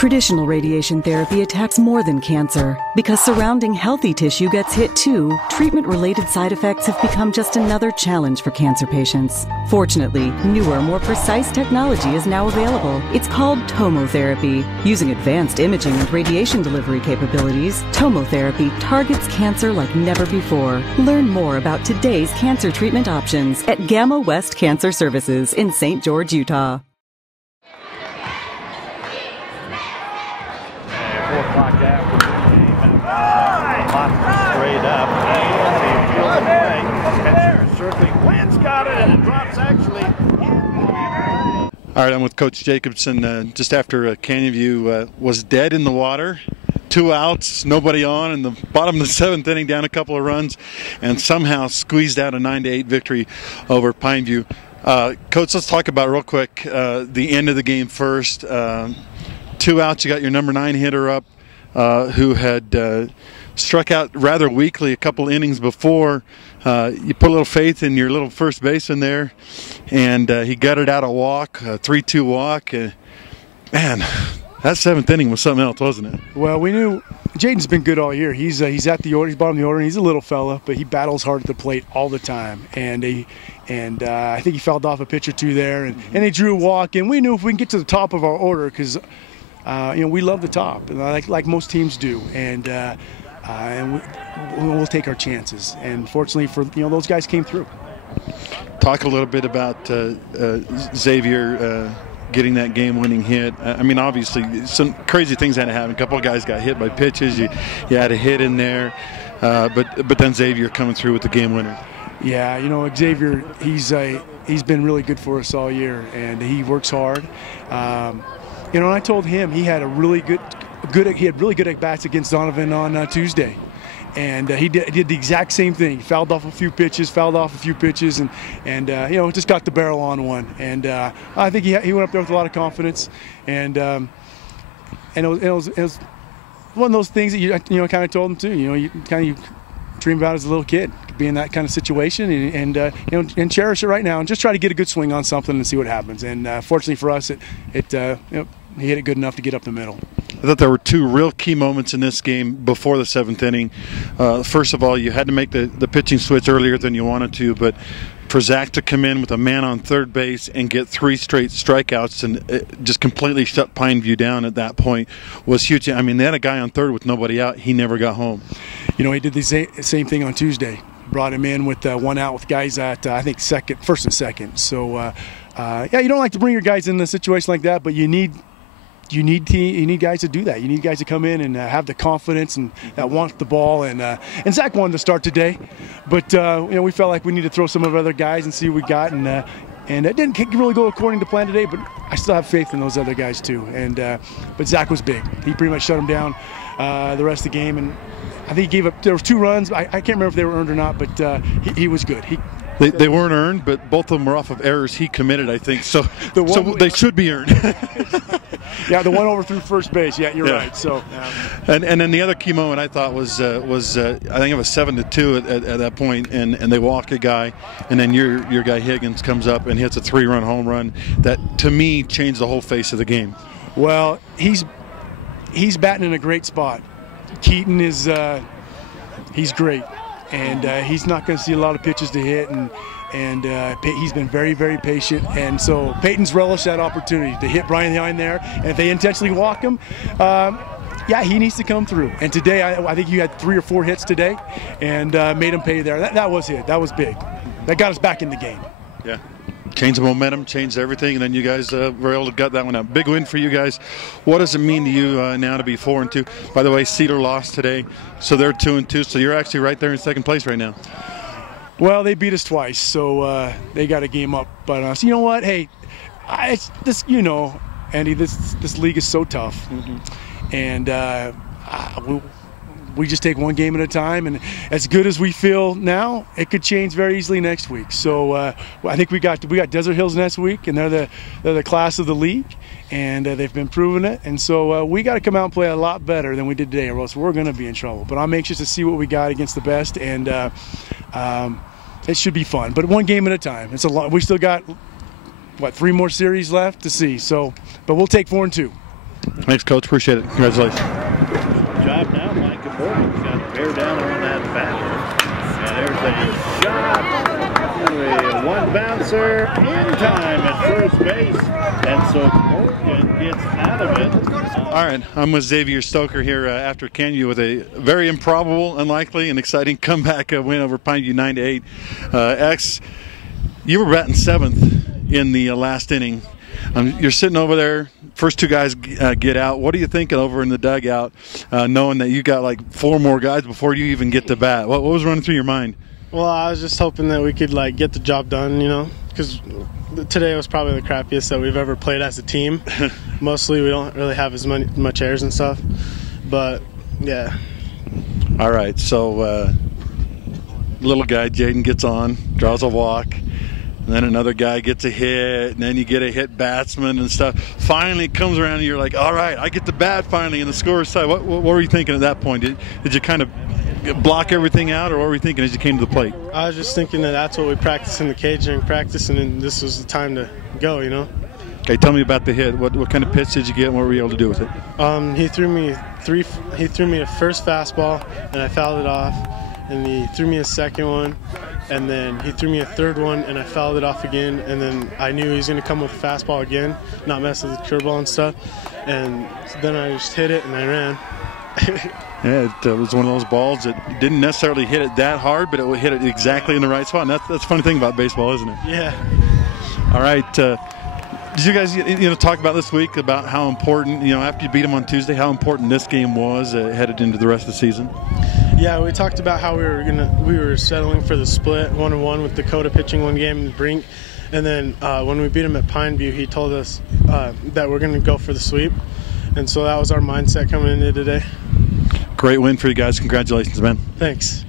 Traditional radiation therapy attacks more than cancer. Because surrounding healthy tissue gets hit too, treatment-related side effects have become just another challenge for cancer patients. Fortunately, newer, more precise technology is now available. It's called tomotherapy. Using advanced imaging and radiation delivery capabilities, tomotherapy targets cancer like never before. Learn more about today's cancer treatment options at Gamma West Cancer Services in St. George, Utah. 4 o'clock after the game, and lots straight up, and he feels it away. Catcher circling, Wynn's got it, and it drops actually. All right, I'm with Coach Jacobson just after Pineview was dead in the water. 2 outs, nobody on, in the bottom of the 7th inning, down a couple of runs, and somehow squeezed out a 9-8 victory over Pineview. Coach, let's talk about real quick the end of the game first. 2 outs, you got your number 9 hitter up, who had struck out rather weakly a couple innings before. You put a little faith in your little first baseman there, and he gutted out a walk, a 3-2 walk. Man, that 7th inning was something else, wasn't it? Well, we knew Jaden's been good all year. He's at the order, he's bottom of the order, and he's a little fella, but he battles hard at the plate all the time. And I think he fouled off a pitch or two there, and they drew a walk. And we knew if we can get to the top of our order, because we love the top, like most teams do, and we'll take our chances. And fortunately for those guys came through. Talk a little bit about Xavier getting that game-winning hit. I mean, obviously, some crazy things had to happen. A couple of guys got hit by pitches. You had a hit in there, but then Xavier coming through with the game winner. Yeah, Xavier, he's been really good for us all year, and he works hard. And I told him he had really good at bats against Donovan on Tuesday, and he did the exact same thing. He fouled off a few pitches, and just got the barrel on one. And I think he went up there with a lot of confidence, and it was one of those things that you kind of told him too. You dream about as a little kid, be in that kind of situation, and cherish it right now, and just try to get a good swing on something and see what happens. And fortunately for us, he hit it good enough to get up the middle. I thought there were 2 real key moments in this game before the 7th inning. First of all, you had to make the pitching switch earlier than you wanted to, but for Zach to come in with a man on third base and get 3 straight strikeouts and just completely shut Pineview down at that point was huge. I mean, they had a guy on third with nobody out. He never got home. He did the same thing on Tuesday. Brought him in with 1 out with guys at, I think, first and second. So, you don't like to bring your guys in a situation like that, but you need guys to do that. You need guys to come in and have the confidence and that want the ball. And Zach wanted to start today, but we felt like we need to throw some of our other guys and see what we got. And it didn't really go according to plan today, but I still have faith in those other guys too. And but Zach was big. He pretty much shut him down the rest of the game. And I think he gave up. There was 2 runs. I can't remember if they were earned or not, but he was good. They weren't earned, but both of them were off of errors he committed, I think. So they should be earned. Yeah, the one over through first base. Yeah, you're right. So, and then the other key moment I thought was I think it was 7-2 at that point, and they walk a guy, and then your guy Higgins comes up and hits a 3-run home run that to me changed the whole face of the game. Well, he's batting in a great spot. Keaton is he's great, and he's not going to see a lot of pitches to hit, and he's been very, very patient. And so Peyton's relished that opportunity to hit Brian behind there. And if they intentionally walk him, he needs to come through. And today, I think you had 3 or 4 hits today, and made him pay there. That was it. That was big. That got us back in the game. Yeah. Changed the momentum, changed everything, and then you guys were able to gut that one out. Big win for you guys. What does it mean to you now to be 4-2? By the way, Cedar lost today, so they're 2-2. So you're actually right there in second place right now. Well, they beat us twice, so they got a game up. But so you know what? Hey, Andy, this league is so tough, and we just take one game at a time. And as good as we feel now, it could change very easily next week. So I think we got Desert Hills next week, and they're the class of the league, and they've been proving it. And so we got to come out and play a lot better than we did today, or else we're going to be in trouble. But I'm anxious to see what we got against the best, and it should be fun. But one game at a time. It's a lot. We still got 3 more series left to see. So, but we'll take 4-2. Thanks, Coach. Appreciate it. Congratulations. Good job now, Micah Morgan's got to bear down on that bat. And there's a shot. One bouncer in time at first base. And so Morgan gets out of it. All right, I'm with Xavier Stoker here after Pineview with a very improbable, unlikely, and exciting comeback win over Pineview 9-8. X, you were batting 7th in the last inning. You're sitting over there. First 2 guys get out. What are you thinking over in the dugout, knowing that you got like 4 more guys before you even get to bat? What was running through your mind? Well, I was just hoping that we could get the job done, you know, because today was probably the crappiest that we've ever played as a team. Mostly we don't really have as much errors and stuff, but yeah. All right, so little guy Jaden gets on, draws a walk, and then another guy gets a hit, and then you get a hit batsman and stuff. Finally it comes around and you're like, all right, I get the bat finally, and the score side. What were you thinking at that point? Did you kind of block everything out, or what were you thinking as you came to the plate? I was just thinking that that's what we practice in the cage during practice, and then this was the time to go, you know. Okay, tell me about the hit. What kind of pitch did you get, and what were you able to do with it? He threw me a first fastball, and I fouled it off, and he threw me a second one, and then he threw me a third one, and I fouled it off again, and then I knew he was going to come with a fastball again, not mess with the curveball and stuff, and then I just hit it and I ran. Yeah, it was one of those balls that didn't necessarily hit it that hard, but it would hit it exactly in the right spot. And that's the funny thing about baseball, isn't it? Yeah. All right. Did you guys talk about this week about how important, after you beat them on Tuesday, how important this game was headed into the rest of the season? Yeah, we talked about how we were settling for the split 1-1 with Dakota pitching one game and Brink, and then when we beat him at Pineview, he told us that we're going to go for the sweep, and so that was our mindset coming into today. Great win for you guys. Congratulations, man. Thanks.